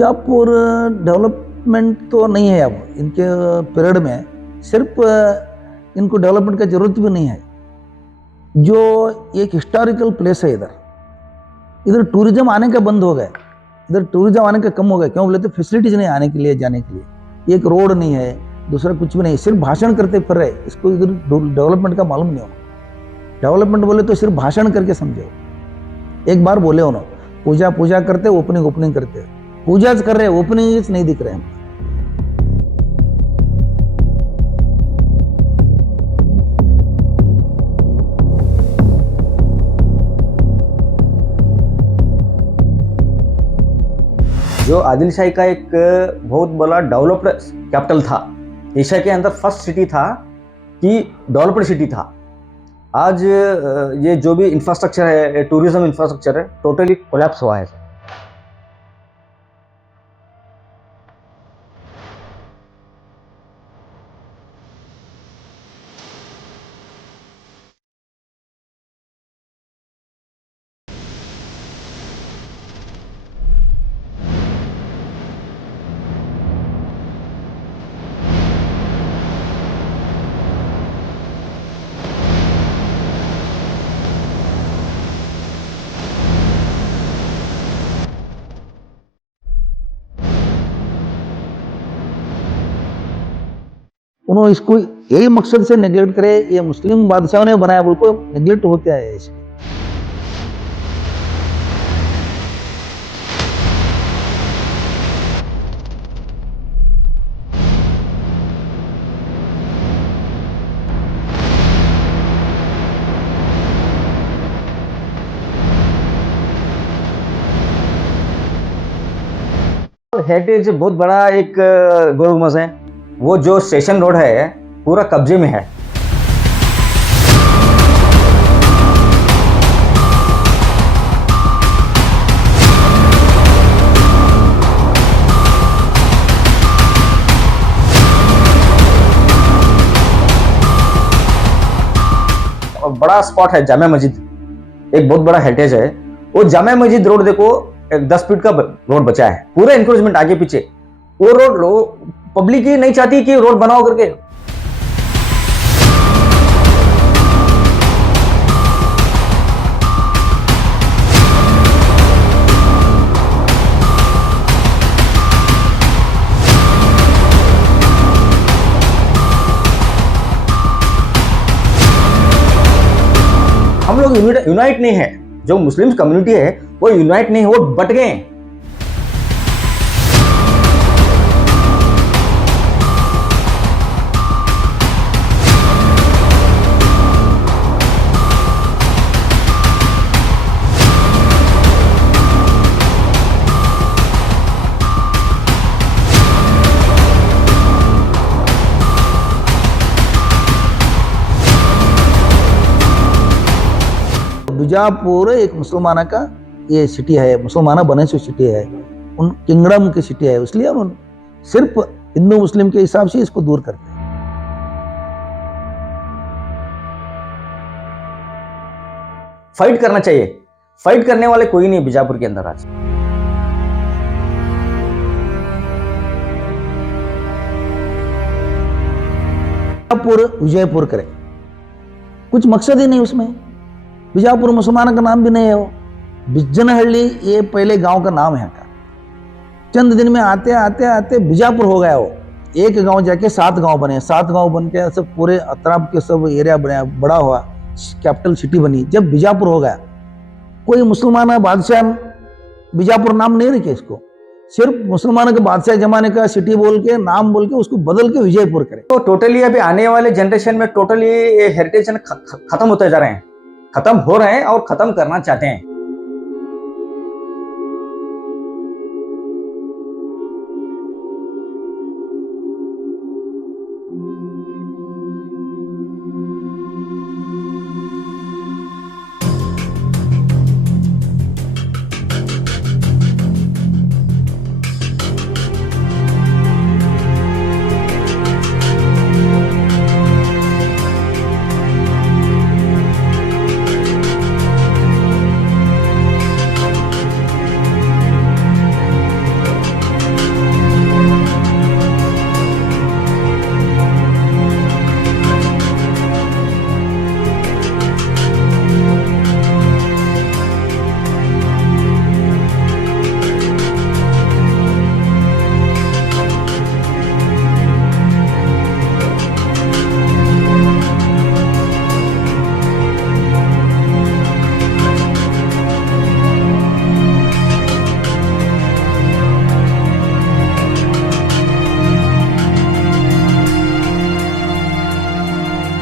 Bijapur development तो नहीं है अब इनके पीरियड में, सिर्फ इनको डेवलपमेंट का जरूरत भी नहीं है। जो एक हिस्टोरिकल प्लेस है, इधर टूरिज्म आने का बंद हो गया, इधर टूरिज्म आने का कम हो गया। क्यों बोले तो फैसिलिटीज नहीं आने के लिए, जाने के लिए। एक रोड नहीं है, दूसरा कुछ भी नहीं, सिर्फ भाषण करते फिर रहे। इसको इधर डेवलपमेंट का मालूम नहीं होगा। डेवलपमेंट बोले तो सिर्फ भाषण करके समझो। एक बार बोले उन्होंने, पूजा करते, ओपनिंग करते, पूजा कर रहे, ओपनिंग नहीं दिख रहे हैं। जो आदिल शाही का एक बहुत बड़ा डेवलप्ड कैपिटल था, एशिया के अंदर फर्स्ट सिटी था कि डेवलप्ड सिटी था। आज ये जो भी इंफ्रास्ट्रक्चर है, टूरिज्म इंफ्रास्ट्रक्चर है, टोटली कोलैप्स हुआ है। उन्होंने इसको यही मकसद से नेग्लेक्ट करे, ये मुस्लिम बादशाहों ने बनाया, बिल्कुल नेग्लेक्ट होते आए इसके। हेरिटेज बहुत बड़ा एक गोलगुम्बद है। वो जो स्टेशन रोड है पूरा कब्जे में है। और बड़ा स्पॉट है जामा मस्जिद, एक बहुत बड़ा हेरिटेज है। वो जामा मस्जिद रोड देखो, 10 फीट का रोड बचा है, पूरा इंक्रोचमेंट आगे पीछे। वो रोड पब्लिक ही नहीं चाहती कि रोड बनाओ करके। हम लोग यूनाइट नहीं है, जो मुस्लिम कम्युनिटी है वो यूनाइट नहीं है, वो बट गए हैं। बीजापुर एक मुसलमाना का ये सिटी है, मुसलमाना बने से सिटी है, उन किंगडम की सिटी है, इसलिए उन्होंने सिर्फ हिंदू मुस्लिम के हिसाब से इसको दूर करते हैं। फाइट करना चाहिए, फाइट करने वाले कोई नहीं बीजापुर के अंदर आज। बीजापुर विजयपुर करे, कुछ मकसद ही नहीं उसमें। बीजापुर मुसलमानों का नाम भी नहीं है। वो बिज्जनहल्ली ये पहले गांव का नाम है का। चंद दिन में आते आते आते बीजापुर हो गया। वो एक गांव जाके 7 गांव बने, 7 गांव बन के सब पूरे अतराफ के सब एरिया बना, बड़ा हुआ, कैपिटल सिटी बनी। जब बीजापुर हो गया, कोई मुसलमान बादशाह बीजापुर नाम नहीं रखे इसको, सिर्फ मुसलमानों के बादशाह जमाने का सिटी बोल के, नाम बोल के उसको बदल के विजयपुर करे। तो टोटली अभी आने वाले जनरेशन में टोटली हेरिटेज खत्म होते जा रहे हैं, खत्म हो रहे हैं और खत्म करना चाहते हैं।